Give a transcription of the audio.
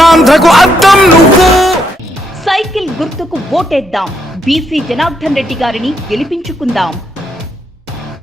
చంద్రబాబు అర్థం నువ్వు. సైకిల్ గుర్తుకు ఓటేద్దాం. బీసీ జనార్దన్ రెడ్డి గారిని గెలిపించుకుందాం.